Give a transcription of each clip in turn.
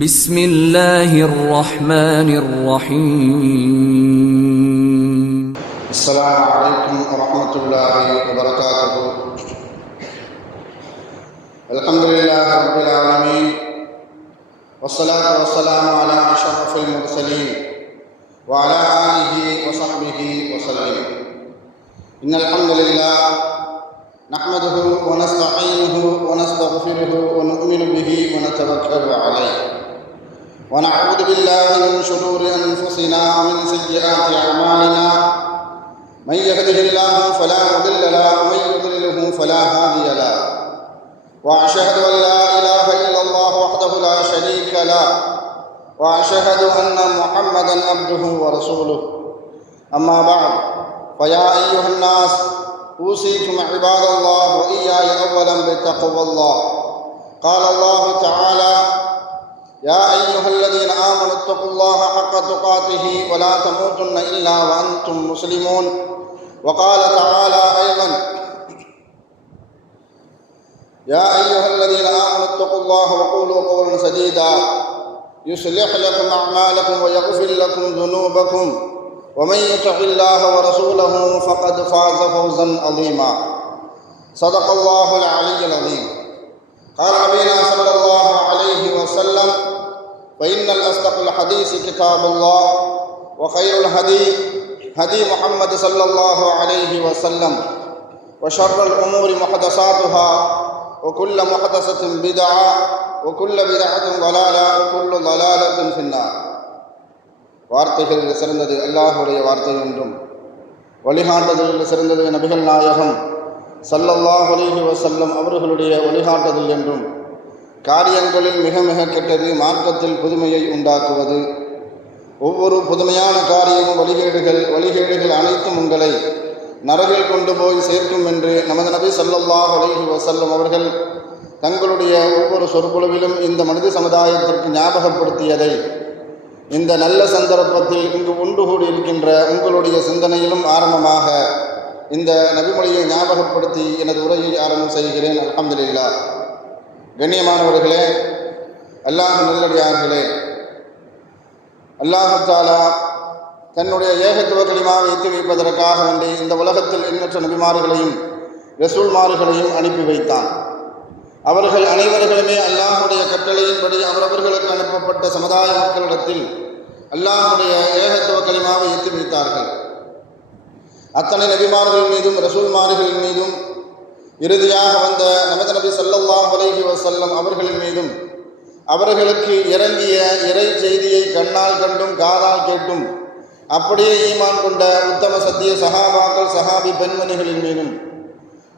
بسم الله الرحمن الرحيم. السلام عليكم ورحمة الله وبركاته. الحمد لله رب العالمين، والصلاة والسلام على أشرف المرسلين وعلى آله وصحبه وسلم. إن الحمد لله نحمده ونستعينه ونستغفره ونؤمن به ونتوكل عليه، ونعوذ بالله من شرور أنفسنا ومن سيئات أعمالنا. من يهده الله فلا مضل له ومن يضلله فلا هادي له، وأشهد أن لا إله إلا الله وحده لا شريك له، وأشهد أن محمدا عبده ورسوله. أما بعد، فيا أيها الناس أوصيكم عباد الله وإياي أولا بتقوى الله. قال الله تعالى: يا أيها الذين آمنوا اتقوا الله حق تقاته ولا تموتن إلا وأنتم مسلمون. وقال تعالى أيضا: يا أيها الذين آمنوا اتقوا الله وقولوا قولا سديدا يصلح لكم أعمالكم ويغفر لكم ذنوبكم، ومن يطع الله ورسوله فقد فاز فوزا عظيما. صدق الله العلي العظيم. قال نبينا صلى الله عليه وسلم: فإن الأصدق الحديث كتاب الله، وخير الهدي هدي محمد صلى الله عليه وسلم، وشر الأمور محدثاتها، وكل محدثة بدعة، وكل بدعة ضلالة، وكل ضلالة في النار. வார்த்தைகளில் சிறந்தது அல்லாஹுடைய வார்த்தை என்றும், வழிகாட்டுதலில் சிறந்தது நபிகள் நாயகம் ஸல்லல்லாஹு அலைஹி வஸல்லம் அவர்களுடைய வழிகாட்டுதல் என்றும், காரியங்களில் மிக மிக கெட்டது மார்க்கத்தில் புதுமையை உண்டாக்குவது. ஒவ்வொரு புதுமையான காரியமும் வழிகேடுகள் அனைத்தும் உங்களை நரகில் கொண்டு போய் சேர்க்கும் என்று நமது நபி ஸல்லல்லாஹு அலைஹி வஸல்லம் அவர்கள் தங்களுடைய ஒவ்வொரு சொற்பொழிவிலும் இந்த மனித சமுதாயத்திற்கு ஞாபகப்படுத்தியதை இந்த நல்ல சந்தர்ப்பத்தில் இங்கு ஒன்று கூடி இருக்கின்ற உங்களுடைய சிந்தனையிலும் ஆரம்பமாக இந்த நபிமொழியை ஞாபகப்படுத்தி எனது உரையை ஆரம்பம் செய்கிறேன். அல்ஹம்துலில்லாஹ். கண்ணியமானவர்களே, அல்லாஹ் நல்லடியார்களே, அல்லாஹ் தஆலா தன்னுடைய ஏகத்துவ கலிமாவை எத்தி வைப்பதற்காக வேண்டி இந்த உலகத்தில் எண்ணற்ற நபிமார்களையும் ரசூல்மார்களையும் அனுப்பி வைத்தான். அவர்கள் அனைவர்களுமே அல்லாஹுடைய கட்டளையின்படி அவரவர்களுக்கு அனுப்பப்பட்ட சமுதாய மக்களிடத்தில் அல்லாஹுடைய ஏகத்துவ கலிமாவை எத்தி வைத்தார்கள். அத்தனை நபிமார்கள் மீதும் ரசூல்மார்களின் மீதும் இறுதியாக வந்த நமது நபி ஸல்லல்லாஹு அலைஹி வஸல்லம் அவர்களின் மீதும் அவர்களுக்கு இறங்கிய இறை செய்தியை கண்ணால் கண்டும் காதால் கேட்டும் அப்படியே ஈமான் கொண்ட உத்தம சத்திய சஹாபாக்கள் சஹாபி பெண்மணிகளின் மீதும்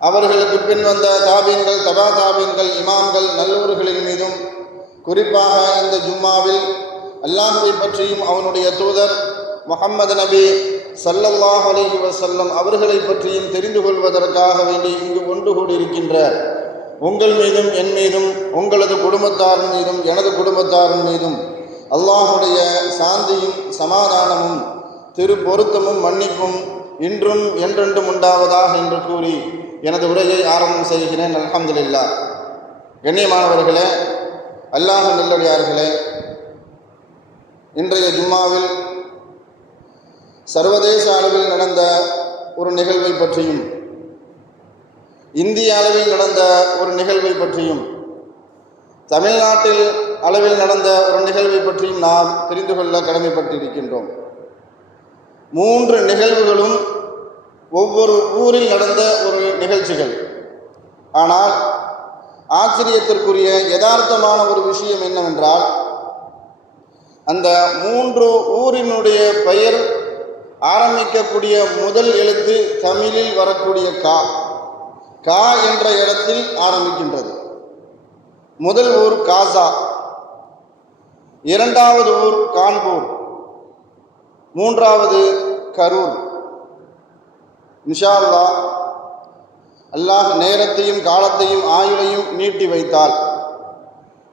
அவர்களுக்கு பின் வந்த தாபீன்கள் தபா தாபீன்கள் இமாம்கள் நல்லூர்களின் மீதும் குறிப்பாக இந்த ஜும்மாவில் அல்லாஹ்வை பற்றியும் அவனுடைய தூதர் முஹம்மது நபி ஸல்லல்லாஹு அலைஹி வஸல்லம் அவர்களை பற்றியும் தெரிந்து கொள்வதற்காக வேண்டி இங்கு ஒன்று கூடியிருக்கின்ற உங்கள் மீதும் என் மீதும் உங்களது குடும்பத்தாரின் மீதும் எனது குடும்பத்தாரின் மீதும் அல்லாஹுடைய சாந்தியும் சமாதானமும் திரு பொருத்தமும் மன்னிப்பும் இன்றும் என்றென்றும் உண்டாவதாக என்று கூறி எனது உரையை ஆரம்பம் செய்கிறேன். அல்ஹம்துலில்லாஹ். கண்ணியமானவர்களே, அல்லாஹ் நல்லடியார்களே, இன்றைய ஜும்மாவில் சர்வதேச அளவில் நடந்த ஒரு நிகழ்வை பற்றியும் இந்திய அளவில் நடந்த ஒரு நிகழ்வை பற்றியும் தமிழ்நாட்டில் அளவில் நடந்த ஒரு நிகழ்வை பற்றியும் நாம் தெரிந்து கொள்ள கடமைப்பட்டிருக்கின்றோம். 3 நிகழ்வுகளும் ஒவ்வொரு ஊரில் நடந்த ஒரு நிகழ்ச்சிகள். ஆனால் ஆச்சரியத்திற்குரிய யதார்த்தமான ஒரு விஷயம் என்னவென்றால், அந்த 3 ஊரினுடைய பெயர் ஆரம்பிக்கக்கூடிய முதல் எழுத்து தமிழில் வரக்கூடிய கா என்ற இடத்தில் ஆரம்பிக்கின்றது. முதல் ஊர் காசா, இரண்டாவது ஊர் கான்பூர், மூன்றாவது கரூர். இன்ஷா அல்லாஹ், அல்லாஹ் நேரத்தையும் காலத்தையும் ஆயுளையும் நீட்டி வைத்தால்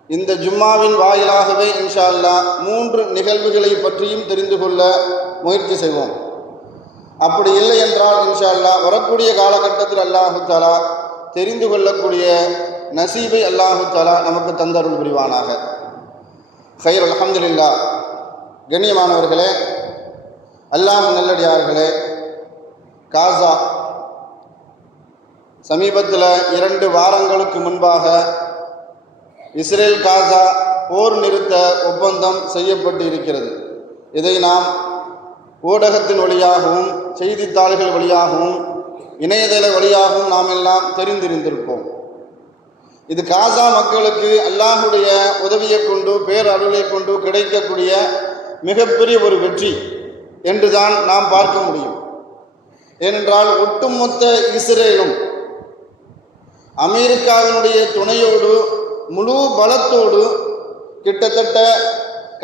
இந்த ஜும்மாவின் வாயிலாகவே இன்ஷா அல்லாஹ் 3 நிகழ்வுகளை பற்றியும் தெரிந்து கொள்ள முயற்சி செய்வோம். அப்படி இல்லை என்றால் இன்ஷா அல்லாஹ் வரக்கூடிய காலகட்டத்தில் அல்லாஹு தஆலா தெரிந்து கொள்ளக்கூடிய நசீபை அல்லாஹு தஆலா நமக்கு தந்தருள் புரிவானாக. ஹைர் அல்ஹம்துலில்லா. கண்ணியமானவர்களே, அல்லாஹ் நல்லடியார்களே, காசா சமீபத்தில் 2 வாரங்களுக்கு முன்பாக இஸ்ரேல் காசா போர் நிறுத்த ஒப்பந்தம் செய்யப்பட்டு இருக்கிறது. இதை நாம் ஊடகத்தின் வழியாகவும் செய்தித்தாள்கள் வழியாகவும் இணையதள வழியாகவும் நாம் எல்லாம் தெரிந்திருந்திருப்போம். இது காசா மக்களுக்கு அல்லாஹுடைய உதவியை கொண்டு பேரருளை கொண்டு கிடைக்கக்கூடிய மிகப்பெரிய ஒரு வெற்றி என்றுதான் நாம் பார்க்க முடியும். ஏனென்றால் ஒட்டுமொத்த இஸ்ரேலும் அமெரிக்காவினுடைய துணையோடு முழு பலத்தோடு கிட்டத்தட்ட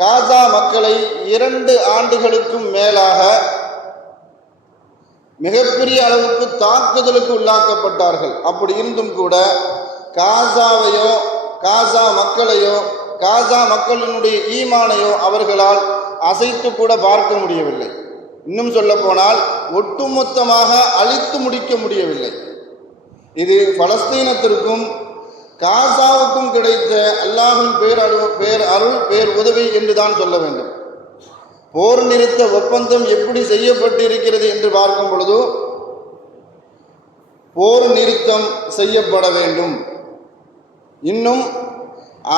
காசா மக்களை 2 ஆண்டுகளுக்கும் மேலாக மிகப்பெரிய அளவுக்கு தாக்குதலுக்கு உள்ளாக்கப்பட்டார்கள். அப்படி இருந்தும் கூட காசாவையோ காசா மக்களையோ காசா மக்களினுடைய ஈமானையோ அவர்களால் அசைத்து கூட பார்க்க முடியவில்லை. இன்னும் சொல்ல போனால் ஒட்டுமொத்தமாக அழித்து முடிக்க முடியவில்லை. இது பலஸ்தீனத்திற்கும் காசாவுக்கும் கிடைத்த அல்லாஹ்வின் பேர் உதவி என்றுதான் சொல்ல வேண்டும். போர் நிறுத்த ஒப்பந்தம் எப்படி செய்யப்பட்டு இருக்கிறது என்று பார்க்கும் பொழுது, போர் நிறுத்தம் செய்யப்பட வேண்டும். இன்னும்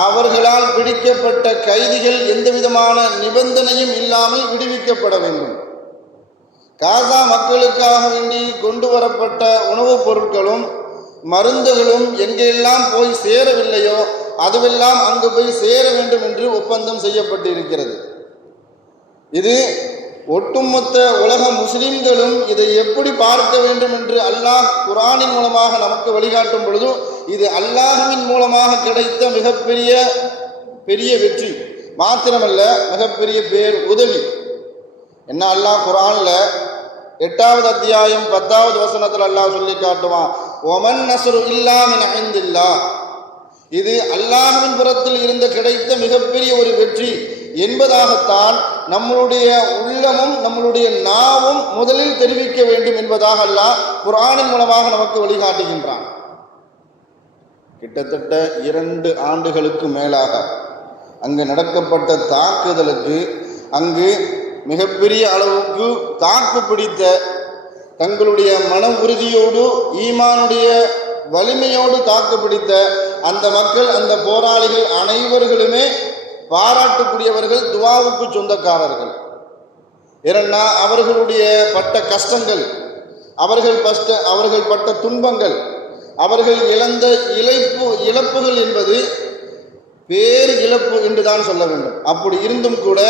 அவர்களால் பிடிக்கப்பட்ட கைதிகள் எந்தவிதமான நிபந்தனையும் இல்லாமல் விடுவிக்கப்பட வேண்டும். காசா மக்களுக்காக வேண்டி கொண்டு வரப்பட்ட உணவுப் பொருட்களும் மருந்துகளும் எங்கெல்லாம் போய் சேரவில்லையோ அதுவெல்லாம் அங்கு போய் சேர வேண்டும் என்று ஒப்பந்தம் செய்யப்பட்டு இருக்கிறது. இது ஒட்டுமொத்த உலக முஸ்லிம்களும் இதை எப்படி பார்க்க வேண்டும் என்று அல்லாஹ் குர்ஆனின் மூலமாக நமக்கு வழிகாட்டும் பொழுது, இது அல்லாஹ்வின் மூலமாக கிடைத்த மிகப்பெரிய வெற்றி மாத்திரமல்ல, மிகப்பெரிய பேர் உதவி. என்ன அல்லாஹ் குர்ஆன்ல 8வது அத்தியாயம் 10வது வசனத்தில் அல்லாஹ் சொல்லி காட்டுவான், ஒமன் நஸ்ரு இல்லா மின் இந்தில்லாஹ். இது அல்லாஹ்வின் புறத்தில் இருந்து கிடைத்த மிகப்பெரிய ஒரு வெற்றி என்பதாகத்தான் நம்மளுடைய உள்ளமும் நம்மளுடைய நாவும் முதலில் தெரிவிக்க வேண்டும் என்பதாக அல்லாஹ் குர்ஆனின் மூலமாக நமக்கு வழிகாட்டுகின்றான். கிட்டத்தட்ட 2 ஆண்டுகளுக்கு மேலாக அங்கு நடக்கப்பட்ட தாக்குதலுக்கு, அங்கு மிகப்பெரிய அளவுக்கு தாக்கு பிடித்த தங்களுடைய மன உறுதியோடு ஈமானுடைய வலிமையோடு தாக்கு பிடித்த அந்த மக்கள், அந்த போராளிகள் அனைவர்களுமே பாராட்டுக்குரியவர்கள், துவாவுக்கு சொந்தக்காரர்கள். ஏன்னா அவர்களுடைய பட்ட கஷ்டங்கள், அவர்கள் பட்ட துன்பங்கள், அவர்கள் இழந்த இழப்புகள் என்பது பேர் இழப்பு என்றுதான் சொல்ல வேண்டும். அப்படி இருந்தும் கூட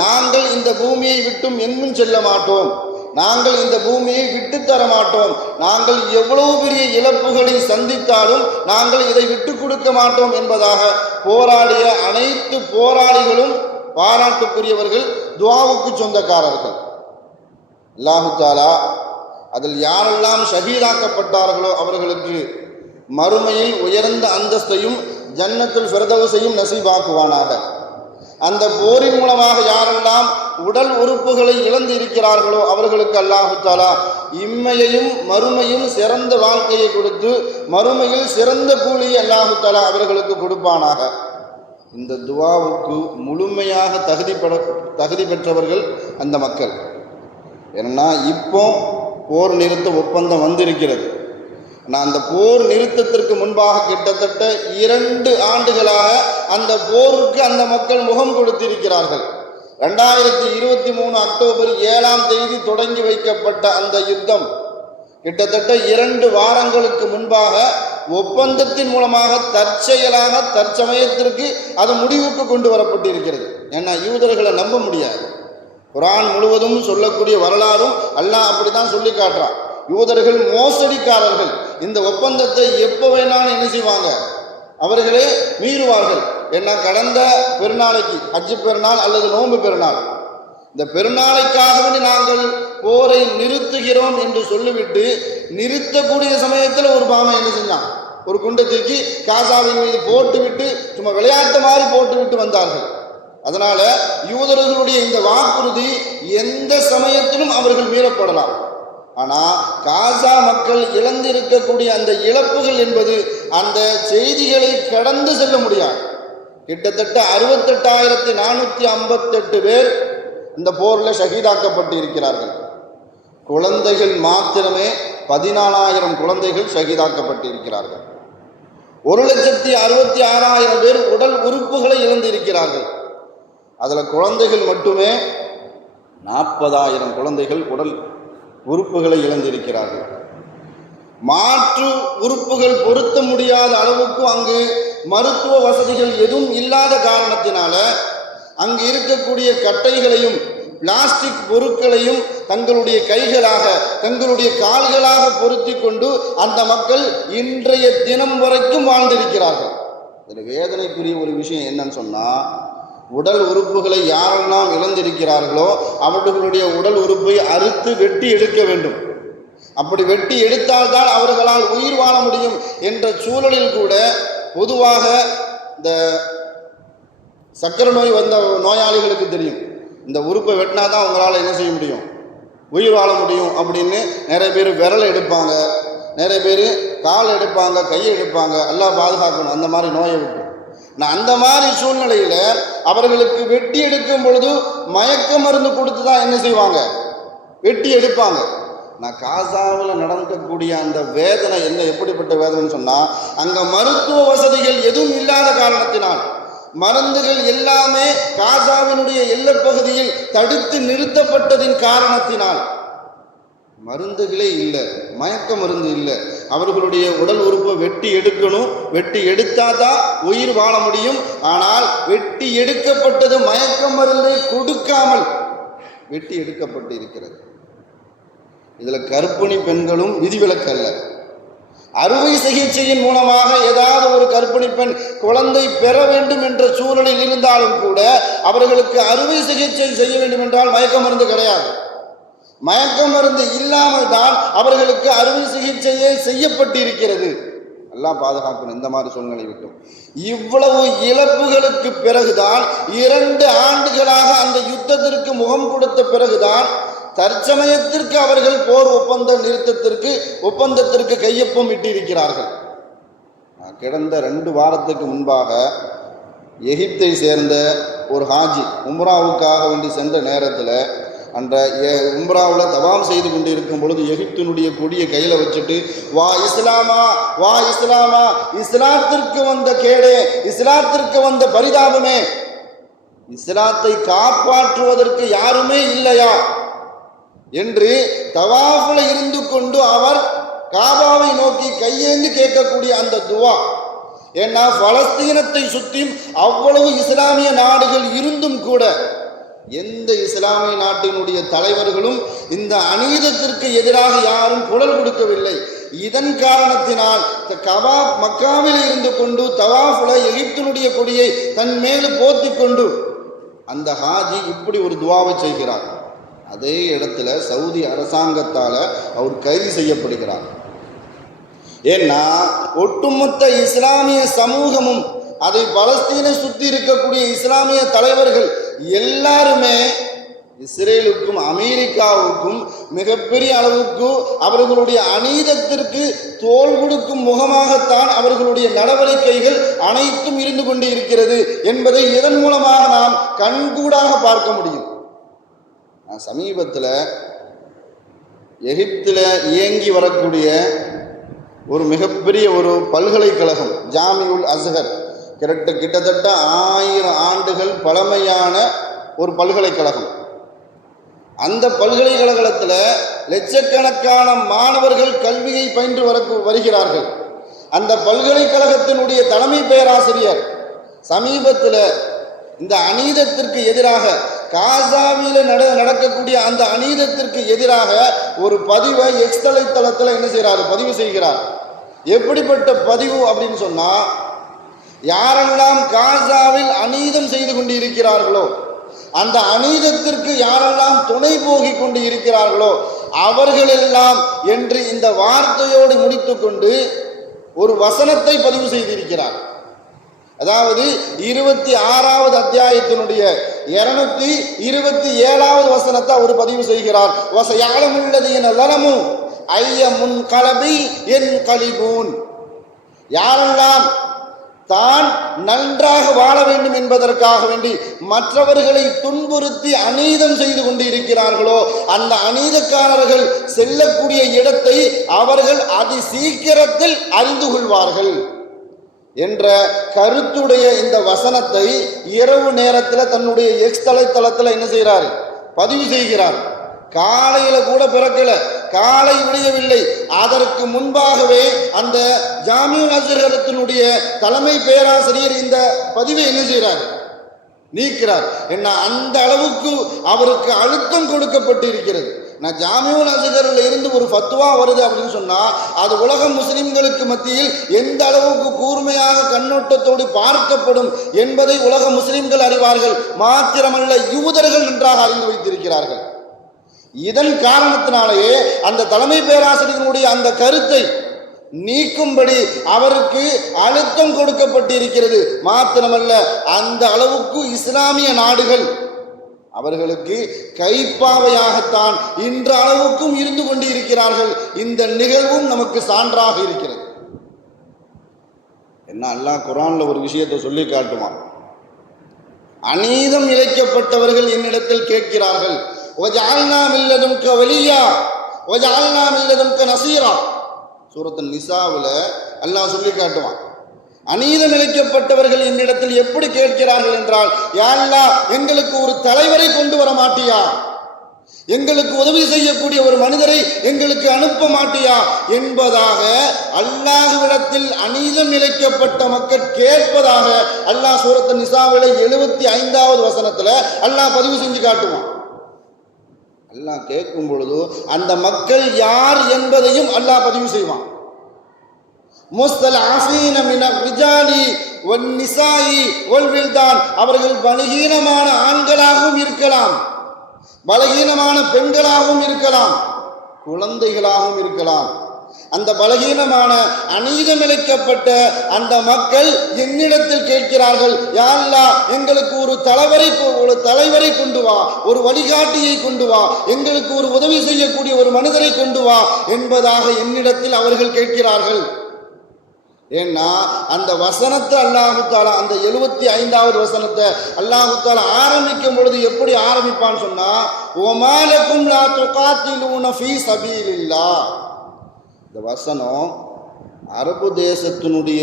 நாங்கள் இந்த பூமியை விட்டும் என்னும் செல்ல மாட்டோம், நாங்கள் இந்த பூமியை விட்டு தர மாட்டோம், நாங்கள் எவ்வளவு பெரிய இழப்புகளை சந்தித்தாலும் நாங்கள் இதை விட்டு கொடுக்க மாட்டோம் என்பதாக போராடிய அனைத்து போராளிகளும் பாராட்டுக்குரியவர்கள், துஆவுக்கு சொந்தக்காரர்கள். அல்லாஹு தஆலா அதில் யாரெல்லாம் ஷஹீதாக்கப்பட்டார்களோ அவர்களுக்கு மறுமையில் உயர்ந்த அந்தஸ்தையும் ஜன்னத்துல் ஃபிர்தௌஸையும் நசீபாக்குவானாக. அந்த போரின் மூலமாக யாரெல்லாம் உடல் உறுப்புகளை இழந்து இருக்கிறார்களோ அவர்களுக்கு அல்லாஹு தஆலா இம்மையையும் மறுமையும் சிறந்த வாழ்க்கையை கொடுத்து மறுமையில் சிறந்த கூலியை அல்லாஹு தஆலா அவர்களுக்கு கொடுப்பானாக. இந்த துஆவுக்கு முழுமையாக தகுதி பெற்றவர்கள் அந்த மக்கள். ஏன்னா இப்போ போர் நிறுத்த ஒப்பந்தம் வந்திருக்கிறது. நான் அந்த போர் நிறுத்தத்திற்கு முன்பாக கிட்டத்தட்ட 2 ஆண்டுகளாக அந்த போருக்கு அந்த மக்கள் முகம் கொடுத்திருக்கிறார்கள். 2023 அக்டோபர் 7ஆம் தேதி தொடங்கி வைக்கப்பட்ட அந்த யுத்தம் கிட்டத்தட்ட 2 வாரங்களுக்கு முன்பாக ஒப்பந்தத்தின் மூலமாக தற்செயலாக தற்சமயத்திற்கு அது முடிவுக்கு கொண்டு வரப்பட்டிருக்கிறது. ஏன்னா யூதர்களை நம்ப முடியாது. குர்ஆன் முழுவதும் சொல்லக்கூடிய வரலாறும் அல்லாஹ் அப்படித்தான் சொல்லி காட்டுறான். யூதர்கள் மோசடிக்காரர்கள். இந்த ஒப்பந்தத்தை எப்போ வேணாலும் என்ன செய்வாங்க, அவர்களே மீறுவார்கள். ஏன்னா கடந்த பெருநாளைக்கு, ஹஜ்ஜு பெருநாள் அல்லது நோன்பு பெருநாள், இந்த பெருநாளைக்காகவே நாங்கள் போரை நிறுத்துகிறோம் என்று சொல்லிவிட்டு நிறுத்தக்கூடிய சமயத்தில் ஒரு பாமை என்ன செஞ்சான், ஒரு குண்டை தூக்கி காசாவின் மீது போட்டுவிட்டு சும்மா விளையாட்டு மாதிரி போட்டுவிட்டு வந்தார்கள். அதனால யூதர்களுடைய இந்த வாக்குறுதி எந்த சமயத்திலும் அவர்கள் மீறப்படலாம். ஆனால் காசா மக்கள் இழந்திருக்கக்கூடிய அந்த இழப்புகள் என்பது அந்த செய்திகளை கடந்து செல்ல முடியாது. கிட்டத்தட்ட 68,458 பேர் இந்த போரில் ஷஹீதாக்கப்பட்டு இருக்கிறார்கள். குழந்தைகள் மாத்திரமே 14,000 குழந்தைகள் ஷஹீதாக்கப்பட்டு இருக்கிறார்கள். 1,66,000 பேர் உடல் உறுப்புகளை இழந்திருக்கிறார்கள். அதில் குழந்தைகள் மட்டுமே 40,000 குழந்தைகள் உடல் உறுப்புகளை இழந்திருக்கிறார்கள். மாற்று உறுப்புகள் பொருத்த முடியாத அளவுக்கு அங்கு மருத்துவ வசதிகள் எதுவும் இல்லாத காரணத்தினால அங்கு இருக்கக்கூடிய கட்டைகளையும் பிளாஸ்டிக் பொருட்களையும் தங்களுடைய கைகளாக தங்களுடைய கால்களாக பொருத்தி கொண்டு அந்த மக்கள் இன்றைய தினம் வரைக்கும் வாழ்ந்திருக்கிறார்கள். இதில் வேதனைக்குரிய ஒரு விஷயம் என்னன்னு சொன்னால், உடல் உறுப்புகளை யாரெல்லாம் இழந்திருக்கிறார்களோ அவர்களுடைய உடல் உறுப்பை அறுத்து வெட்டி எடுக்க வேண்டும். அப்படி வெட்டி எடுத்தால்தான் அவர்களால் உயிர் வாழ முடியும் என்ற சூழலில் கூட பொதுவாக இந்த சர்க்கரை நோய் வந்த நோயாளிகளுக்கு தெரியும், இந்த உறுப்பை வெட்டினா தான் அவங்களால என்ன செய்ய முடியும், உயிர் வாழ முடியும் அப்படின்னு நிறைய பேர் விரல் எடுப்பாங்க, நிறைய பேர் கால் எடுப்பாங்க, கையை எடுப்பாங்க. எல்லாம் பாதுகாக்கணும் அந்த மாதிரி நோயை விட்டு. நான் அந்த மாதிரி சூழ்நிலையில் அவர்களுக்கு வெட்டி எடுக்கும் பொழுது மயக்க மருந்து கொடுத்து தான் என்ன செய்வாங்க, வெட்டி எடுப்பாங்க. நான் காசாவில் நடக்கக்கூடிய அந்த வேதனை என்ன, எப்படிப்பட்ட வேதனைன்னு சொன்னால், அங்கே மருத்துவ வசதிகள் எதுவும் இல்லாத காரணத்தினால், மருந்துகள் எல்லாமே காசாவினுடைய எல்லைப்பகுதியில் தடுத்து நிறுத்தப்பட்டதின் காரணத்தினால் மருந்துகளே இல்லை, மயக்க மருந்து இல்லை. அவர்களுடைய உடல் உறுப்பை வெட்டி எடுக்கணும், வெட்டி எடுத்தால் தான் உயிர் வாழ முடியும். ஆனால் வெட்டி எடுக்கப்பட்டது மயக்க மருந்தை கொடுக்காமல் வெட்டி எடுக்கப்பட்டு இருக்கிறது. இதில் கர்ப்பிணி பெண்களும் விதிவிலக்கு அல்ல. அறுவை சிகிச்சையின் மூலமாக ஏதாவது ஒரு கர்ப்பிணி பெண் குழந்தை பெற வேண்டும் என்ற சூழலில் இருந்தாலும் கூட அவர்களுக்கு அறுவை சிகிச்சை செய்ய வேண்டும் என்றால் மயக்க மருந்து கிடையாது. மயக்க மருந்து இல்லாமல் தான் அவர்களுக்கு அறுவை சிகிச்சையே செய்யப்பட்டிருக்கிறது. எல்லாம் பாதுகாக்கணும் இந்த மாதிரி சூழ்நிலை விட்டும். இவ்வளவு இழப்புகளுக்கு பிறகுதான் 2 ஆண்டுகளாக அந்த யுத்தத்திற்கு முகம் கொடுத்த பிறகுதான் தற்சமயத்திற்கு அவர்கள் போர் ஒப்பந்தத்திற்கு கையொப்பம் இட்டிருக்கிறார்கள். கடந்த 2 வாரத்துக்கு முன்பாக எகிப்தை சேர்ந்த ஒரு ஹாஜி உம்ராவுக்காக வேண்டி சென்ற நேரத்தில் அந்த உம்ராவில் தவாம் செய்து கொண்டு இருக்கும் பொழுது எகிப்தினுடைய கொடியை கையில் வச்சுட்டு, வா இஸ்லாமா, வா இஸ்லாமா, இஸ்லாத்திற்கு வந்த கேடே, இஸ்லாத்திற்கு வந்த பரிதாபமே, இஸ்லாத்தை காப்பாற்றுவதற்கு யாருமே இல்லையா என்று தவாஃபில் இருந்து கொண்டு அவர் காபாவை நோக்கி கையேந்து கேட்கக்கூடிய அந்த துவா. ஏன்னா பலஸ்தீனத்தை சுற்றி அவ்வளவு இஸ்லாமிய நாடுகள் இருந்தும் கூட எந்த இஸ்லாமிய நாட்டினுடைய தலைவர்களும் இந்த அநீதத்திற்கு எதிராக யாரும் குரல் கொடுக்கவில்லை. இதன் காரணத்தினால் மக்காவில் இருந்து கொண்டு தவாஃபில் எகிப்தினுடைய கொடியை தன் மேல் போத்தி கொண்டு அந்த ஹாஜி இப்படி ஒரு துவாவை செய்கிறார். அதே இடத்துல சவுதி அரசாங்கத்தால் அவர் கைது செய்யப்படுகிறார். ஏன்னா ஒட்டுமொத்த இஸ்லாமிய சமூகமும் அதை பலஸ்தீனை சுற்றி இருக்கக்கூடிய இஸ்லாமிய தலைவர்கள் எல்லாருமே இஸ்ரேலுக்கும் அமெரிக்காவுக்கும் மிகப்பெரிய அளவுக்கு அவர்களுடைய அநீதத்திற்கு தோள் கொடுக்கும் முகமாகத்தான் அவர்களுடைய நடவடிக்கைகள் அனைத்தும் இருந்து கொண்டு இருக்கிறது என்பதை இதன் மூலமாக நாம் கண்கூடாக பார்க்க முடியும். சமீபத்தில் எகிப்தில் இயங்கி வரக்கூடிய ஒரு மிகப்பெரிய ஒரு பல்கலைக்கழகம் ஜாமியுல் அஸ்ஹர், கிட்டத்தட்ட 1000 ஆண்டுகள் பழமையான ஒரு பல்கலைக்கழகம். அந்த பல்கலைக்கழகத்தில் லட்சக்கணக்கான மாணவர்கள் கல்வியை பயின்று வருகிறார்கள். அந்த பல்கலைக்கழகத்தினுடைய தலைமை பேராசிரியர் சமீபத்தில் இந்த அநீதத்திற்கு எதிராக, காசாவில் நடக்கக்கூடிய அந்த அநீதத்திற்கு எதிராக ஒரு பதிவை எக்ஸ் தளத்தில் என்ன செய்கிறார், பதிவு செய்கிறார். எப்படிப்பட்ட பதிவு அப்படின்னு சொன்னால், யாரெல்லாம் காசாவில் அநீதம் செய்து கொண்டு இருக்கிறார்களோ, அந்த அநீதத்திற்கு யாரெல்லாம் துணை போகி கொண்டு இருக்கிறார்களோ அவர்களெல்லாம் என்று இந்த வார்த்தையோடு முடித்துக்கொண்டு ஒரு வசனத்தை பதிவு செய்திருக்கிறார். அதாவது 26வது அத்தியாயத்தினுடைய 227வது வசனத்தை அவர் பதிவு செய்கிறார். வஸயஅலமுல்லதீன ஸலமு ஐய முன்கலபி யன்கலிபூன். யாரெல்லாம் தான் நன்றாக வாழ வேண்டும் என்பதற்காக வேண்டி மற்றவர்களை துன்புறுத்தி அநீதம் செய்து கொண்டு இருக்கிறார்களோ அந்த அநீதக்காரர்கள் செல்லக்கூடிய இடத்தை அவர்கள் அதி சீக்கிரத்தில் அறிந்து கொள்வார்கள் என்ற கருத்துடைய இந்த வசனத்தை இரவு நேரத்தில் தன்னுடைய எக்ஸ் தளத்தில் என்ன செய்கிறார்? பதிவு செய்கிறார். காலையில கூட பிறக்கல, காலை விடியவில்லை, அதற்கு முன்பாகவே அந்த ஜாமியுல் அஸ்ஹரினுடைய தலைமை பேராசிரியர் இந்த பதிவை என்ன செய்கிறார்? நீக்கிறார். என்ன அந்த அளவுக்கு அவருக்கு அழுத்தம் கொடுக்கப்பட்டு இருக்கிறது. நான் ஜாமியுல் அஸ்ஹரில் இருந்து ஒரு ஃபத்வா வருது அப்படின்னு சொன்னா அது உலக முஸ்லிம்களுக்கு மத்தியில் எந்த அளவுக்கு கூர்மையாக கண்ணோட்டத்தோடு பார்க்கப்படும் என்பதை உலக முஸ்லிம்கள் அறிவார்கள். மாத்திரமல்ல, யூதர்கள் நன்றாக அறிந்து வைத்திருக்கிறார்கள். இதன் காரணத்தினாலேயே அந்த தலைமை பேராசிரியர்களுடைய அந்த கருத்தை நீக்கும்படி அவருக்கு அழுத்தம் கொடுக்கப்பட்டு இருக்கிறது. மாத்திரமல்ல, அந்த அளவுக்கு இஸ்லாமிய நாடுகள் அவர்களுக்கு கைப்பாவையாகத்தான் இன்ற அளவுக்கும் இருந்து கொண்டு இருக்கிறார்கள். இந்த நிகழ்வும் நமக்கு சான்றாக இருக்கிறது. என்ன அல்லாஹ் குர்ஆன்ல ஒரு விஷயத்தை சொல்லி காட்டுவான். அநீதம் இழைக்கப்பட்டவர்கள் என்னிடத்தில் கேட்கிறார்கள், வஜஅல்னா மின் லதுன்க வலியா வஜஅல்னா மின் லதுன்க நஸீரா. சூரத்துன் நிசாவுல அல்லாஹ் சொல்லி காட்டுவான். அநீதம் இழைக்கப்பட்டவர்கள் என்னிடத்தில் எப்படி கேட்கிறார்கள் என்றால், யா அல்லாஹ், எங்களுக்கு ஒரு தலைவரை கொண்டு வர மாட்டியா? எங்களுக்கு உதவி செய்யக்கூடிய ஒரு மனிதரை எங்களுக்கு அனுப்ப மாட்டியா என்பதாக அல்லாஹ்விடத்தில் அநீதம் இழைக்கப்பட்ட மக்கள் கேட்பதாக அல்லாஹ் சூரத்துன் நிசாவில 75வது வசனத்துல அல்லாஹ் பதிவு செஞ்சு காட்டுவான். அல்லாஹ் கேட்கும் பொழுது அந்த மக்கள் யார் என்பதையும் அல்லாஹ் பதிவு செய்வான். முஸ்தல்ஆஃபீன மினர் ரிஜாலி வன் நிசாஇ வல் வில்தான். அவர்கள் பலகீனமான ஆண்களாகவும் இருக்கலாம், பலகீனமான பெண்களாகவும் இருக்கலாம், குழந்தைகளாகவும் இருக்கலாம். அந்த பலகீனமான அநீதம் இழைக்கப்பட்ட அந்த மக்கள் என்னிடத்தில் கேட்கிறார்கள், யா அல்லாஹ், எங்களுக்கு ஒரு தலைவரை கொண்டு வா, ஒரு வழிகாட்டியை கொண்டு வா, எங்களுக்கு ஒரு உதவி செய்யக்கூடிய ஒரு மனிதரை கொண்டு வா என்பதாக என்னிடத்தில் அவர்கள் கேட்கிறார்கள். ஏன்னா அந்த வசனத்தை அல்லாஹு தஆலா அந்த 75வது வசனத்தை அல்லாஹு தஆலா ஆரம்பிக்கும் பொழுது எப்படி ஆரம்பிப்பான்னு சொன்னா, வமா லகும் லா துகாத்திலூன ஃபீ சபீலில்லாஹ். இந்த வசனம் அரபு தேசத்தினுடைய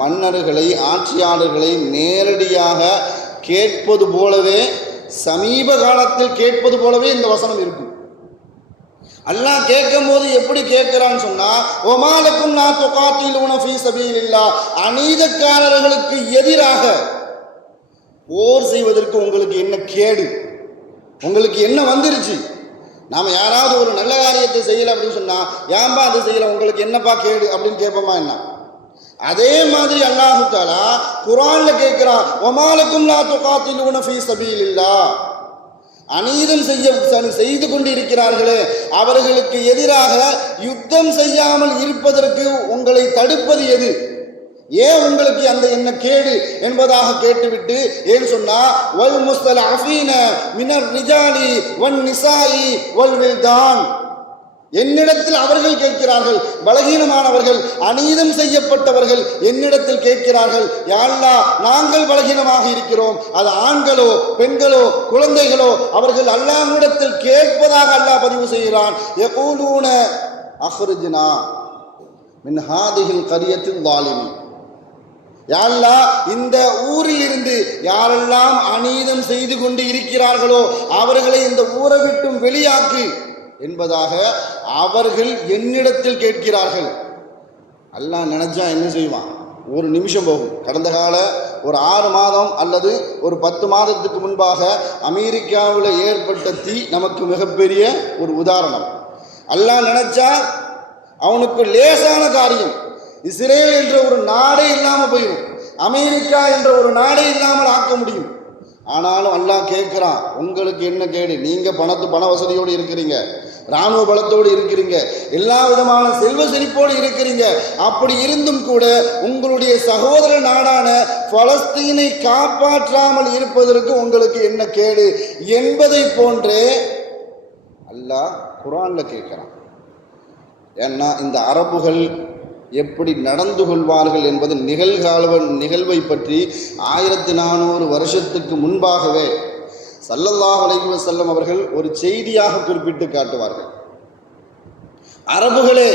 மன்னர்களை, ஆட்சியாளர்களை நேரடியாக கேட்பது போலவே, சமீப காலத்தில் கேட்பது போலவே இந்த வசனம் இருக்கும். அல்லாஹ் கேட்கும் போது எப்படி கேட்கிறான்னு சொன்னா, வமா லகும் லா துகாத்திலூன ஃபீ சபீலில்லாஹ். அநீதக்காரர்களுக்கு எதிராக போர் செய்வதற்கு உங்களுக்கு என்ன கேடு? உங்களுக்கு என்ன வந்துருச்சு? நாம யாராவது ஒரு நல்ல காரியத்தை செய்யல அப்படின்னு சொன்னா, ஏன்பா அது செய்யல, உங்களுக்கு என்னப்பா கேடு அப்படின்னு கேட்போமா என்ன? அதே மாதிரி அல்லாஹு தஆலா குர்ஆன்ல கேட்கிறான், வமா லகும் லா துகாத்திலூன ஃபீ சபீலில்லாஹ். அநீதம் செய்து கொண்டு இருக்கிறார்களே, அவர்களுக்கு எதிராக யுத்தம் செய்யாமல் இருப்பதற்கு உங்களை தடுப்பது எது? ஏன் உங்களுக்கு அந்த என்ன கேடு என்பதாக கேட்டுவிட்டு, ஏன் சொன்னா, வல் முஸ்தல்ஆஃபீன மினர் ரிஜாலி வன் நிசாஇ வல் வில்தான். என்னிடத்தில் அவர்கள் கேட்கிறார்கள், பலகீனமானவர்கள், அநீதம் செய்யப்பட்டவர்கள் என்னிடத்தில் கேட்கிறார்கள், யா அல்லாஹ், நாங்கள் பலகீனமாக இருக்கிறோம், அது ஆண்களோ பெண்களோ குழந்தைகளோ, அவர்கள் அல்லாஹ்விடத்தில் கேட்பதாக அல்லாஹ் பதிவு செய்கிறான். யகூலூன அஹ்ரிஜ்னா மின் ஹாதிஹில் கரியத்தில் ஸாலிமீன். யா அல்லாஹ், இந்த ஊரில் இருந்து யாரெல்லாம் அநீதம் செய்து கொண்டு இருக்கிறார்களோ அவர்களை இந்த ஊரை விட்டும் வெளியாக்கு என்பதாக அவர்கள் என்னிடத்தில் கேட்கிறார்கள். அல்லாஹ் நினைச்சா என்ன செய்வான்? ஒரு நிமிஷம் போகும். கடந்த கால ஒரு 6 மாதம் அல்லது ஒரு 10 மாதத்துக்கு முன்பாக அமெரிக்காவில் ஏற்பட்ட தீ நமக்கு மிகப்பெரிய ஒரு உதாரணம். அல்லாஹ் நினைச்சா அவனுக்கு லேசான காரியம். இஸ்ரேல் என்ற ஒரு நாடே இல்லாமல் போயிடும், அமெரிக்கா என்ற ஒரு நாடே இல்லாமல் ஆக்க முடியும். ஆனாலும் அல்லாஹ் கேட்குறான், உங்களுக்கு என்ன கேடு? நீங்கள் பண வசதியோடு இருக்கிறீங்க, இராணுவ பலத்தோடு இருக்கிறீங்க, எல்லா விதமான செல்வ செழிப்போடு இருக்கிறீங்க. அப்படி இருந்தும் கூட உங்களுடைய சகோதர நாடான பலஸ்தீனை காப்பாற்றாமல் இருப்பதற்கு உங்களுக்கு என்ன கேடு என்பதை போன்றே அல்லாஹ் குர்ஆன்ல கேட்குறான். ஏன்னா இந்த அரபுகள் எப்படி நடந்து கொள்வார்கள் என்பது நிகழ்வை பற்றி 1400 வருஷத்துக்கு முன்பாகவே ஸல்லல்லாஹு அலைஹி வஸல்லம் அவர்கள் ஒரு செய்தியாக குறிப்பிட்டு காட்டுவார்கள். அரபுகளே,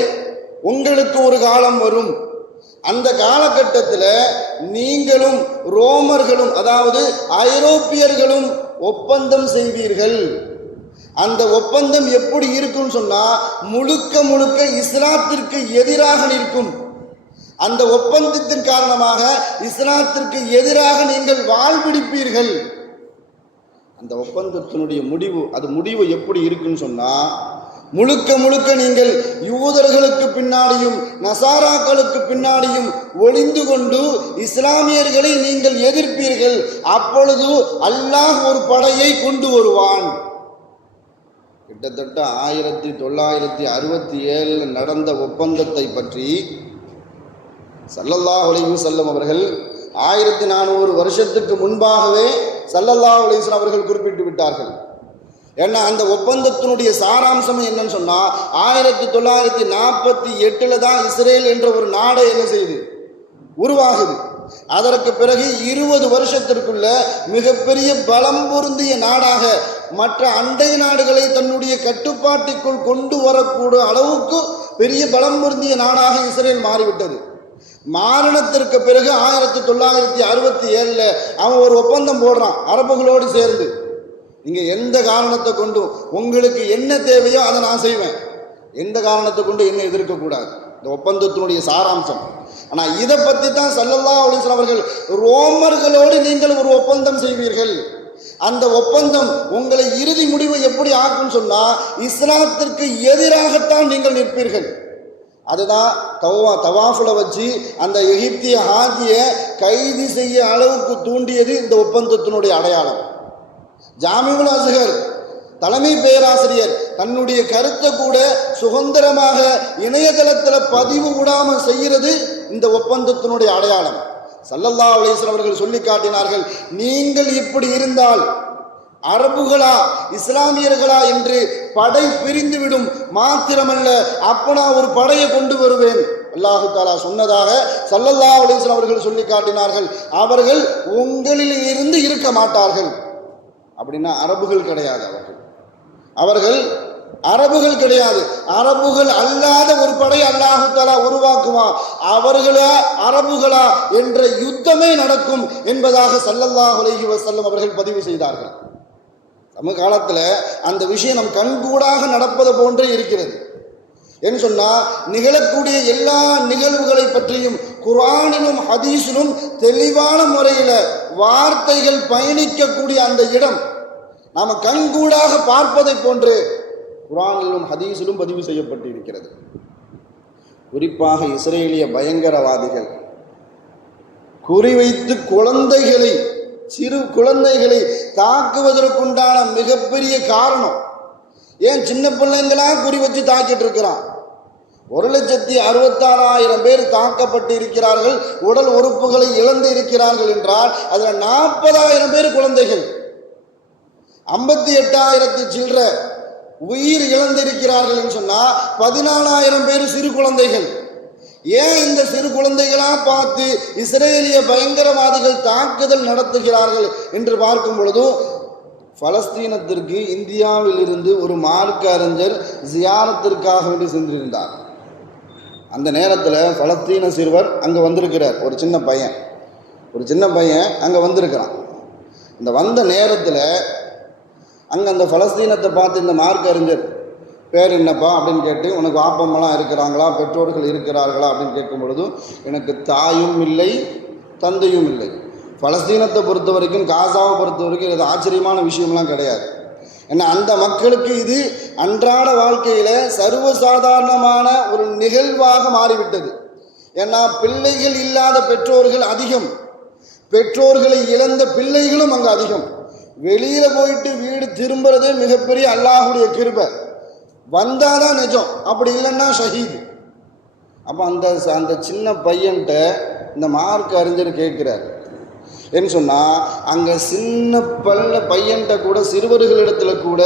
உங்களுக்கு ஒரு காலம் வரும், அந்த காலகட்டத்தில் நீங்களும் ரோமர்களும், அதாவது ஐரோப்பியர்களும் ஒப்பந்தம் செய்வீர்கள். அந்த ஒப்பந்தம் எப்படி இருக்கும் சொன்னா, முழுக்க முழுக்க இஸ்லாத்திற்கு எதிராக நிற்கும். அந்த ஒப்பந்தத்தின் காரணமாக இஸ்லாத்திற்கு எதிராக நீங்கள் வாழ்பிடிப்பீர்கள். அந்த ஒப்பந்தத்தினுடைய முடிவு எப்படி இருக்குன்னு சொன்னா, முழுக்க முழுக்க நீங்கள் யூதர்களுக்கு பின்னாடியும் நசாராக்களுக்கு பின்னாடியும் ஒளிந்து கொண்டு இஸ்லாமியர்களை நீங்கள் எதிர்ப்பீர்கள். அப்பொழுது அல்லாஹ் ஒரு படையை கொண்டு வருவான். கிட்டத்தட்ட 1967 நடந்த ஒப்பந்தத்தை பற்றி ஸல்லல்லாஹு அலைஹி வஸல்லம் அவர்கள் 1400 வருஷத்துக்கு முன்பாகவே ஸல்லல்லாஹு அலைஹி வஸல்லம் அவர்கள் குறிப்பிட்டு விட்டார்கள். ஏன்னா அந்த ஒப்பந்தத்தினுடைய சாராம்சம் என்னன்னு சொன்னா, 1948 தான் இஸ்ரேல் என்ற ஒரு நாடை என்ன செய்யுது, உருவாகுது. அதற்கு பிறகு 20 வருஷத்திற்குள்ள மிகப்பெரிய பலம் பொருந்திய நாடாக மற்ற அண்டை நாடுகளை தன்னுடைய கட்டுப்பாட்டுக்குள் கொண்டு வரக்கூடிய அளவுக்கு பெரிய பலம் பொருந்திய நாடாக இஸ்ரேல் மாறிவிட்டது. மாரணத்திற்கு பிறகு 1967 அவன் ஒரு ஒப்பந்தம் போடுறான் அரபுகளோடு சேர்ந்து. நீங்கள் எந்த காரணத்தை கொண்டும் உங்களுக்கு என்ன தேவையோ அதை நான் செய்வேன், எந்த காரணத்தை கொண்டு என்ன எதிர்க்கக்கூடாது. இந்த ஒப்பந்தத்தினுடைய சாராம்சம். ஆனால் இதை பற்றி தான் ஸல்லல்லாஹு அலைஹி வஸல்லம் அவர்கள், ரோமர்களோடு நீங்கள் ஒரு ஒப்பந்தம் செய்வீர்கள். அந்த ஒப்பந்தம் உங்களை இறுதி முடிவை எப்படி ஆக்கும் சொன்னால், இஸ்லாத்திற்கு எதிராகத்தான் நீங்கள் நிற்பீர்கள். அதுதான் தவாஃபில் வச்சு அந்த எகிப்திய ஹாஜியை கைது செய்ய அளவுக்கு தூண்டியது இந்த ஒப்பந்தத்தினுடைய அடையாளம். ஜாமிஉல் அஸ்ஹர் தலைமை பேராசிரியர் தன்னுடைய கருத்தை கூட சுதந்திரமாக இணையதளத்தில் பதிவு விடாமல் செய்கிறது இந்த ஒப்பந்தத்தினுடைய அடையாளம். ஸல்லல்லாஹு அலைஹி வஸல்லம் அவர்கள் சொல்லி காட்டினார்கள், நீங்கள் இப்படி இருந்தால் அரபுகளா இஸ்லாமியர்களா என்று படை பிரிந்துவிடும். மாத்திரமல்ல, அப்பனா ஒரு படையை கொண்டு வருவேன் அல்லாஹு தஆலா சொன்னதாக ஸல்லல்லாஹு அலைஹி வஸல்லம் அவர்கள் சொல்லி காட்டினார்கள். அவர்கள் உங்களில் இருந்து இருக்க மாட்டார்கள். அப்படின்னா அரபுகள் கிடையாது, அவர்கள் அரபுகள் கிடையாது. அரபுகள் அல்லாத ஒரு படை அல்லாஹு தஆலா உருவாக்குவான். அவர்களா அரபுகளா என்ற யுத்தமே நடக்கும் என்பதாக ஸல்லல்லாஹு அலைஹி வஸல்லம் அவர்கள் பதிவு செய்தார்கள். சமகாலத்தில் அந்த விஷயம் நம் கண்கூடாக நடப்பது போன்றே இருக்கிறது. என்று சொன்னால், நிகழக்கூடிய எல்லா நிகழ்வுகளை பற்றியும் குர்ஆனிலும் ஹதீஸிலும் தெளிவான முறையில் வார்த்தைகள் பயணிக்கக்கூடிய அந்த இடம் நாம் கண்கூடாக பார்ப்பதை போன்று குர்ஆனிலும் ஹதீஸிலும் பதிவு செய்யப்பட்டு இருக்கிறது. குறிப்பாக இஸ்ரேலிய பயங்கரவாதிகள் குறிவைத்து சிறு குழந்தைகளை தாக்குவதற்குண்டான மிகப்பெரிய காரணம், ஏன் சின்ன பிள்ளைங்களா குறி வச்சு தாக்கிட்டு இருக்கிறான். 1,66,000 பேர் தாக்கப்பட்டு இருக்கிறார்கள், உடல் உறுப்புகளை இழந்து இருக்கிறார்கள் என்றால் அதில் 40,000 பேர் குழந்தைகள், 58,000 சில்லற உயிர் இழந்திருக்கிறார்கள் என்று சொன்னால் 14,000 பேர் சிறு குழந்தைகள். ஏன் இந்த சிறு குழந்தைகளா பார்த்து இஸ்ரேலிய பயங்கரவாதிகள் தாக்குதல் நடத்துகிறார்கள் என்று பார்க்கும் பொழுது, பலஸ்தீனத்திற்கு இந்தியாவில் இருந்து ஒரு மார்க்க அறிஞர் ஜியாரத்திற்காக வேண்டி சென்றிருந்தார். அந்த நேரத்தில் பலஸ்தீன சிறுவர் அங்கே வந்திருக்கிறார். ஒரு சின்ன பையன் அங்கே வந்திருக்கிறான். இந்த வந்த நேரத்தில் அங்கே அந்த பலஸ்தீனத்தை பார்த்து இந்த மார்க்க அறிஞர், பேர் என்னப்பா அப்படின்னு கேட்டு, உனக்கு ஆப்பமெல்லாம் இருக்கிறாங்களா, பெற்றோர்கள் இருக்கிறார்களா அப்படின்னு கேட்கும் பொழுது, எனக்கு தாயும் இல்லை தந்தையும் இல்லை. பலஸ்தீனத்தை பொறுத்த வரைக்கும், காசாவை பொறுத்த வரைக்கும் இது ஆச்சரியமான விஷயம்லாம் கிடையாது. ஏன்னா அந்த மக்களுக்கு இது அன்றாட வாழ்க்கையில் சர்வசாதாரணமான ஒரு நிகழ்வாக மாறிவிட்டது. ஏன்னா பிள்ளைகள் இல்லாத பெற்றோர்கள் அதிகம், பெற்றோர்களை இழந்த பிள்ளைகளும் அங்கே அதிகம். வெளியில் போயிட்டு வீடு திரும்புறதே மிகப்பெரிய அல்லாஹுடைய கிருபை, வந்தாதான் நிஜம், அப்படி இல்லைன்னா ஷஹீது. அப்போ அந்த சின்ன பையன்கிட்ட இந்த மார்க்க அறிஞர் கேட்குறார், என்ன சொன்னால், அங்கே சின்ன பையன்கிட்ட கூட, சிறுவர்களிடத்தில் கூட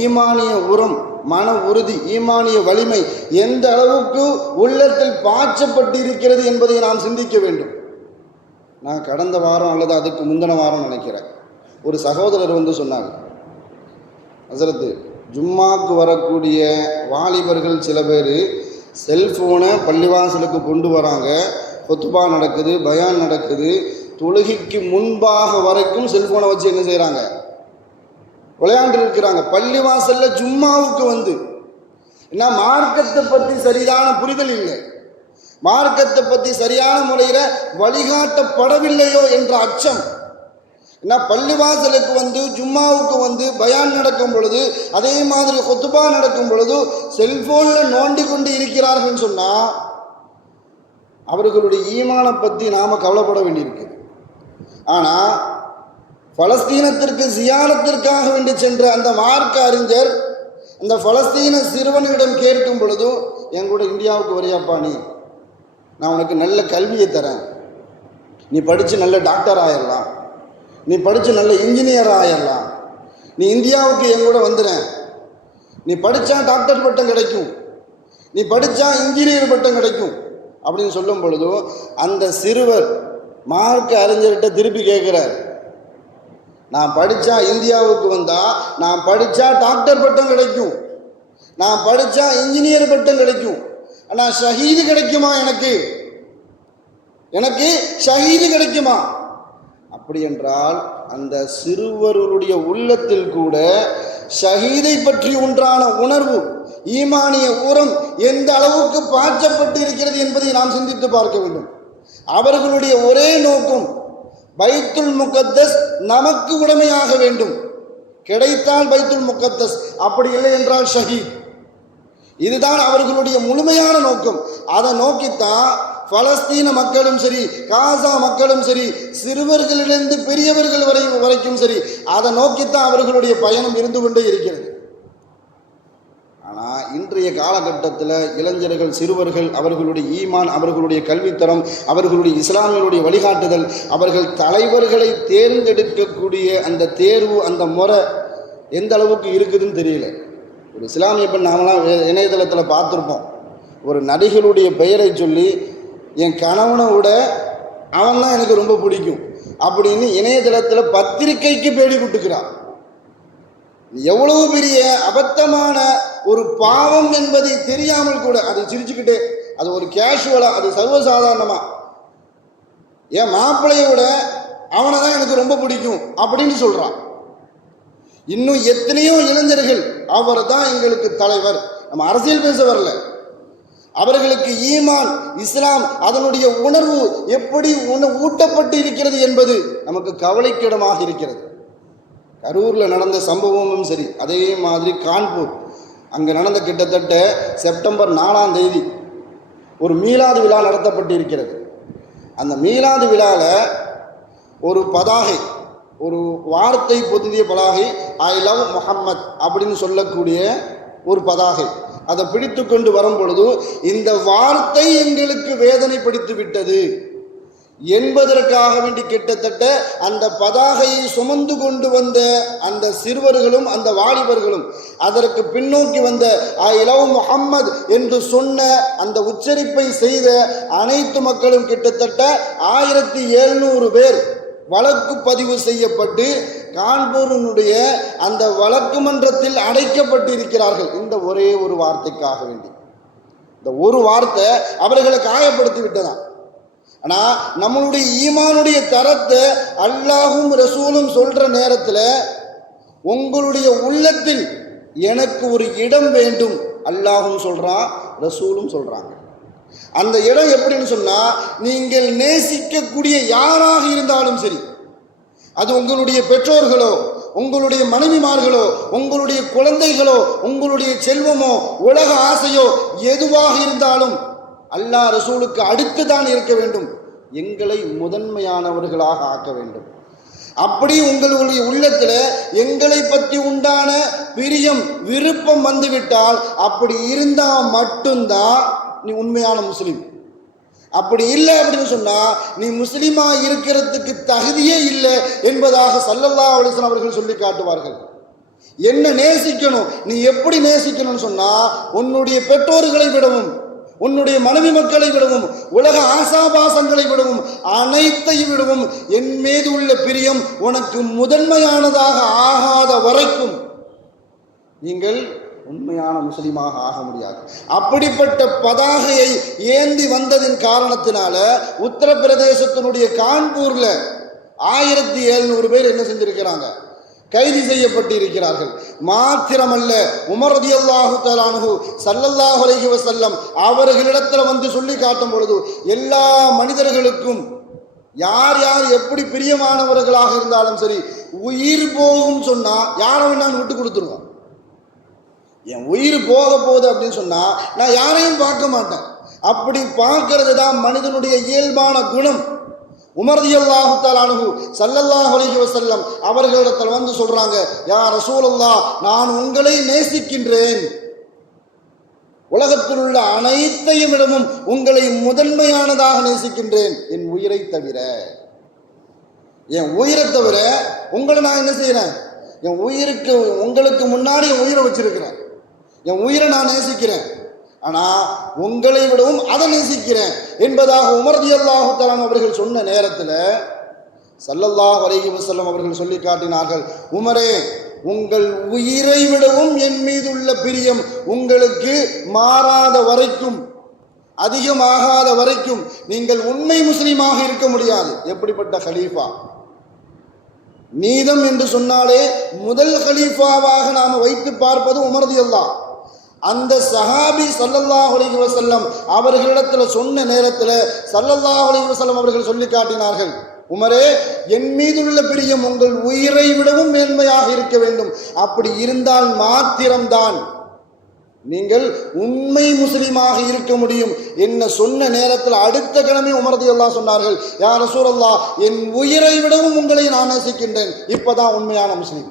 ஈமானிய உரம் மன உறுதி, ஈமானிய வலிமை எந்த அளவுக்கு உள்ளத்தில் பாய்ச்சப்பட்டு இருக்கிறது என்பதை நாம் சிந்திக்க வேண்டும். நான் கடந்த வாரம் அல்லது அதுக்கு முந்தின வாரம் நினைக்கிறேன், ஒரு சகோதரர் வந்து சொன்னாங்க, ஹசரத்து ஜும்மாக்கு வரக்கூடிய வாலிபர்கள் சில பேர் செல்ஃபோனை பள்ளிவாசலுக்கு கொண்டு வராங்க, கொத்துபா நடக்குது, பயான் நடக்குது, தொழுகைக்கு முன்பாக வரைக்கும் செல்ஃபோனை வச்சு என்ன செய்கிறாங்க, விளையாண்டு இருக்கிறாங்க. பள்ளிவாசலில் ஜும்மாவுக்கு வந்து என்ன, மார்க்கத்தை பற்றி சரியான புரிதல் இல்லை, மார்க்கத்தை பற்றி சரியான முறையில் வழிகாட்டப்படவில்லையோ என்ற அச்சம். என்ன, பள்ளிவாசலுக்கு வந்து ஜும்மாவுக்கு வந்து பயான் நடக்கும் பொழுது, அதே மாதிரி கொத்துபா நடக்கும் பொழுது செல்போனில் நோண்டி கொண்டு இருக்கிறார்கள் சொன்னால் அவர்களுடைய ஈமானை பற்றி நாம் கவலைப்பட வேண்டியிருக்குது. ஆனால் பலஸ்தீனத்திற்கு ஜியாரத்திற்காக வேண்டி சென்ற அந்த மார்க்க அறிஞர் அந்த பலஸ்தீன சிறுவனிடம் கேட்கும் பொழுதும், என் கூட இந்தியாவுக்கு வரையாப்பா, நான் உனக்கு நல்ல கல்வியை தரேன், நீ படித்து நல்ல டாக்டர் ஆயிடலாம், நீ படித்து நல்ல இன்ஜினியர் ஆயிடலாம், நீ இந்தியாவுக்கு என் கூட வந்துடுறேன், நீ படித்தா டாக்டர் பட்டம் கிடைக்கும், நீ படித்தா இன்ஜினியர் பட்டம் கிடைக்கும் அப்படின்னு சொல்லும் பொழுதும் அந்த சிறுவர் மார்க்க அறிஞர்கிட்ட திருப்பி கேட்குறார், நான் படித்தா இந்தியாவுக்கு வந்தால், நான் படித்தா டாக்டர் பட்டம் கிடைக்கும், நான் படித்தா இன்ஜினியர் பட்டம் கிடைக்கும், ஆனால் ஷஹீது கிடைக்குமா, எனக்கு ஷஹீது கிடைக்குமா? அப்படி என்றால் அந்த சிறுவருடைய உள்ளத்தில் கூட ஷஹீதை பற்றி ஒன்றான உணர்வு, ஈமானிய ஊரம் எந்த அளவுக்கு பாய்ச்சப்பட்டு இருக்கிறது என்பதை நாம் சிந்தித்து பார்க்க வேண்டும். அவர்களுடைய ஒரே நோக்கம் பைத்துல் முகத்தஸ் நமக்கு உடைமையாக வேண்டும், கிடைத்தால் பைத்துல் முகத்தஸ், அப்படி இல்லை என்றால் ஷஹீத். இதுதான் அவர்களுடைய முழுமையான நோக்கம். அதை நோக்கித்தான் பலஸ்தீன மக்களும் சரி, காசா மக்களும் சரி, சிறுவர்களிலிருந்து பெரியவர்கள் வரைக்கும் சரி, அதை நோக்கித்தான் அவர்களுடைய பயணம் இருந்து கொண்டே இருக்கிறது. ஆனால் இன்றைய காலகட்டத்தில் இளைஞர்கள், சிறுவர்கள், அவர்களுடைய ஈமான், அவர்களுடைய கல்வித்தரம், அவர்களுடைய இஸ்லாமியருடைய வழிகாட்டுதல், அவர்கள் தலைவர்களை தேர்ந்தெடுக்கக்கூடிய அந்த தேர்வு, அந்த முறை எந்த அளவுக்கு இருக்குதுன்னு தெரியல. ஒரு இஸ்லாமிய பெண் நாமெல்லாம் இணையதளத்தில் பார்த்துருப்போம், ஒரு நடிகருடைய பெயரை சொல்லி என் கணவனை விட அவன் தான் எனக்கு ரொம்ப பிடிக்கும் அப்படின்னு இணையதளத்தில் பத்திரிக்கைக்கு பேடி கொடுத்துக்கிறான். எவ்வளவு பெரிய அபத்தமான ஒரு பாவம் என்பதை தெரியாமல் கூட அதை சிரிச்சுக்கிட்டு, அது ஒரு கேஷுவலாக, அது சர்வசாதாரணமாக என் மாப்பிள்ளையை விட அவனை தான் எனக்கு ரொம்ப பிடிக்கும் அப்படின்னு சொல்கிறான். இன்னும் எத்தனையோ இளைஞர்கள் அவர் தான் எங்களுக்கு தலைவர், நம்ம அரசியல் பேச வரல, அவர்களுக்கு ஈமான், இஸ்லாம், அதனுடைய உணர்வு எப்படி ஊட்டப்பட்டு இருக்கிறது என்பது நமக்கு கவலைக்கிடமாக இருக்கிறது. கரூரில் நடந்த சம்பவமும் சரி, அதே மாதிரி கான்பூர் அங்கே நடந்த கிட்டத்தட்ட செப்டம்பர் 4ஆம் தேதி ஒரு மீலாது விழா நடத்தப்பட்டு இருக்கிறது. அந்த மீலாது விழாவில் ஒரு பதாகை, ஒரு வார்த்தை பொருந்திய பதாகை, ஐ லவ் முஹம்மத் அப்படின்னு சொல்லக்கூடிய ஒரு பதாகை, அதை பிடித்து கொண்டு வரும் பொழுது இந்த வார்த்தை எங்களுக்கு வேதனைப்படுத்தி விட்டது என்பதற்காக வேண்டி கிட்டத்தட்ட அந்த பதாகையை சுமந்து கொண்டு வந்த அந்த சிறுவர்களும் அந்த வாலிபர்களும், அதற்கு பின்னோக்கி வந்த ஐ லவ் முஹம்மத் என்று சொன்ன அந்த உச்சரிப்பை செய்த அனைத்து மக்களும் கிட்டத்தட்ட 1700 பேர் வழக்கு பதிவு செய்யப்பட்டு கான்பூரினுடைய அந்த வழக்கு மன்றத்தில் அடைக்கப்பட்டு இருக்கிறார்கள். இந்த ஒரே ஒரு வார்த்தைக்காக வேண்டி, இந்த ஒரு வார்த்தை அவர்களை காயப்படுத்தி விட்டதான். ஆனால் நம்மளுடைய ஈமானுடைய தரத்தை அல்லாஹும் ரசூலும் சொல்கிற நேரத்தில் உங்களுடைய உள்ளத்தில் எனக்கு ஒரு இடம் வேண்டும், அல்லாஹும் சொல்கிறான், ரசூலும் சொல்கிறாங்க. அந்த இடம் எப்படின்னு சொன்னால், நீங்கள் நேசிக்கக்கூடிய யாராக இருந்தாலும் சரி, அது உங்களுடைய பெற்றோர்களோ, உங்களுடைய மனைவிமார்களோ, உங்களுடைய குழந்தைகளோ, உங்களுடைய செல்வமோ, உலக ஆசையோ எதுவாக இருந்தாலும் அல்லாஹ் ரசூலுக்கு அடுத்து தான் இருக்க வேண்டும், எங்களை முதன்மையானவர்களாக ஆக்க வேண்டும். அப்படி உங்களுடைய உள்ளத்தில் எங்களை பற்றி உண்டான பிரியம், விருப்பம் வந்துவிட்டால், அப்படி இருந்தால் மட்டும்தான் நீ உண்மையான முஸ்லீம். அப்படி இல்லை அப்படின்னு சொன்னால் நீ முஸ்லீமாக இருக்கிறதுக்கு தகுதியே இல்லை என்பதாக ஸல்லல்லாஹு அலைஹி வஸல்லம் அவர்கள் சொல்லி காட்டுவார்கள். என்ன நேசிக்கணும், நீ எப்படி நேசிக்கணும்னு சொன்னா, உன்னுடைய பெற்றோர்களை விடவும், உன்னுடைய மனைவி மக்களை விடவும், உலக ஆசாபாசங்களை விடவும், அனைத்தையும் விடவும் என் மீது உள்ள பிரியம் உனக்கு முதன்மையானதாக ஆகாத வரைக்கும் நீங்கள் உண்மையான முஸ்லிமாக ஆக முடியாது. அப்படிப்பட்ட பதாகையை ஏந்தி வந்ததின் காரணத்தினால உத்தரப்பிரதேசத்தினுடைய கான்பூர்ல 1700 பேர் என்ன செஞ்சிருக்கிறாங்க, கைது செய்யப்பட்டு இருக்கிறார்கள். மாத்திரமல்ல, உமர் ரலியல்லாஹு தஆலா அன்ஹு ஸல்லல்லாஹு அலைஹி வஸல்லம் அவர்களிடத்தில் வந்து சொல்லி காட்டும் பொழுது, எல்லா மனிதர்களுக்கும் யார் யார் எப்படி பிரியமானவர்களாக இருந்தாலும் சரி, உயிர் போகும் சொன்னா யாரை வேணாலும் விட்டு கொடுத்துருவோம். என் உயிர் போக போகுது அப்படின்னு சொன்னா நான் யாரையும் பார்க்க மாட்டேன். அப்படி பார்க்கறது தான் மனிதனுடைய இயல்பான குணம். உமர் ரலியல்லாஹு தஆலா அன்ஹு ஸல்லல்லாஹு அலைஹி வஸல்லம் அவர்களிடத்தில் வந்து சொல்றாங்க, யா ரசூலல்லாஹ், நான் உங்களை நேசிக்கின்றேன், உலகத்தில் உள்ள அனைத்தையும் விடவும் உங்களை முதன்மையானதாக நேசிக்கின்றேன், என் உயிரை தவிர. என் உயிரை தவிர உங்களை நான் என்ன செய்யறேன், என் உயிருக்கு உங்களுக்கு முன்னாடி என் உயிரை வச்சிருக்கிறேன், என் உயிரை நான் நேசிக்கிறேன், ஆனால் உங்களை விடவும் அதை நேசிக்கிறேன் என்பதாக உமர் ரலியல்லாஹு தஆலா அவர்கள் சொன்ன நேரத்தில் ஸல்லல்லாஹு அலைஹி வஸல்லம் அவர்கள் சொல்லி காட்டினார்கள், உமரே, உங்கள் உயிரை விடவும் என் மீது உள்ள பிரியம் உங்களுக்கு மாறாத வரைக்கும், அதிகமாகாத வரைக்கும் நீங்கள் உண்மை முஸ்லீமாக இருக்க முடியாது. எப்படிப்பட்ட கலீஃபா! நீதம் என்று சொன்னாலே முதல் கலீஃபாவாக நாம் வைத்து பார்ப்பது உமர் ரலியல்லாஹு. அந்த சஹாபி ஸல்லல்லாஹு அலைஹி வஸல்லம் அவர்களிடத்தில் சொன்ன நேரத்தில் ஸல்லல்லாஹு அலைஹி வஸல்லம் அவர்கள் சொல்லி காட்டினார்கள், உமரே, என் மீதுள்ள பிரியம் உங்கள் உயிரை விடவும் மேன்மையாக இருக்க வேண்டும். அப்படி இருந்தால் மாத்திரம்தான் நீங்கள் உண்மை முஸ்லிமாக இருக்க முடியும் என்ன சொன்ன நேரத்தில் அடுத்த கிழமை உமர் ரலியல்லாஹு சொன்னார்கள், யா ரசூலல்லாஹ், என் உயிரை விடவும் உங்களை நான் நேசிக்கின்றேன், இப்பதான் உண்மையான முஸ்லிம்.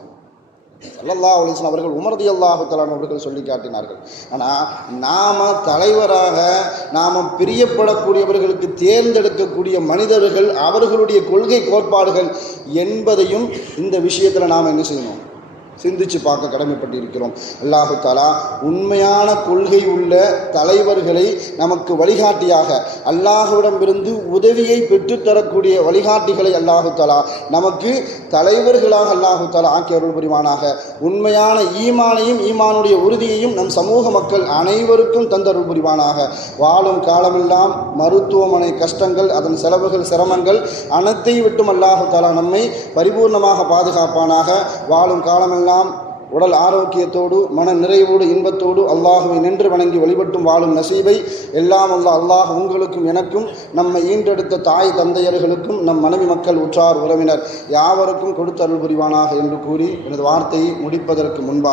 ஸல்லல்லாஹு அலைஹி வஸல்லம் அவர்கள் உமர் ரலியல்லாஹு தஆலா அவர்கள் சொல்லி காட்டினார்கள். ஆனால் நாம் தலைவராக நாம் பிரியப்படக்கூடியவர்களுக்கு தேர்ந்தெடுக்கக்கூடிய மனிதர்கள் அவர்களுடைய கொள்கை கோட்பாடுகள் என்பதையும் இந்த விஷயத்தில் நாம் என்ன செய்யணும், சிந்திச்சு பார்க்க கடமைப்பட்டிருக்கிறோம். அல்லாஹு தஆலா உண்மையான கொள்கை உள்ள தலைவர்களை நமக்கு வழிகாட்டியாக, அல்லாஹ்விடமிருந்து உதவியை பெற்றுத்தரக்கூடிய வழிகாட்டிகளை அல்லாஹு தஆலா நமக்கு தலைவர்களாக அல்லாஹு தஆலா ஆக்கி அருள் புரிவானாக. உண்மையான ஈமானையும் ஈமானுடைய உறுதியையும் நம் சமூக மக்கள் அனைவருக்கும் தந்தருள் புரிவானாக. வாழும் காலமெல்லாம் மருத்துவமனை கஷ்டங்கள், அதன் செலவுகள், சிரமங்கள் அனைத்தையும் விட்டும் அல்லாஹு தஆலா நம்மை பரிபூர்ணமாக பாதுகாப்பானாக. வாழும் காலமெல்லாம் உடல் ஆரோக்கியத்தோடு மன நிறைவோடு இன்பத்தோடு அல்லாஹுவை நின்று வணங்கி வழிபட்டும் வாழும் நசீபை எல்லாம் அல்லாஹ் உங்களுக்கும் எனக்கும் நம்மை ஈன்றெடுத்த தாய் தந்தையர்களுக்கும் நம் மனைவி மக்கள் உற்றார் உறவினர் யாவருக்கும் கொடுத்து அருள் புரிவானாக என்று கூறி எனது வார்த்தையை முடிப்பதற்கு முன்பாக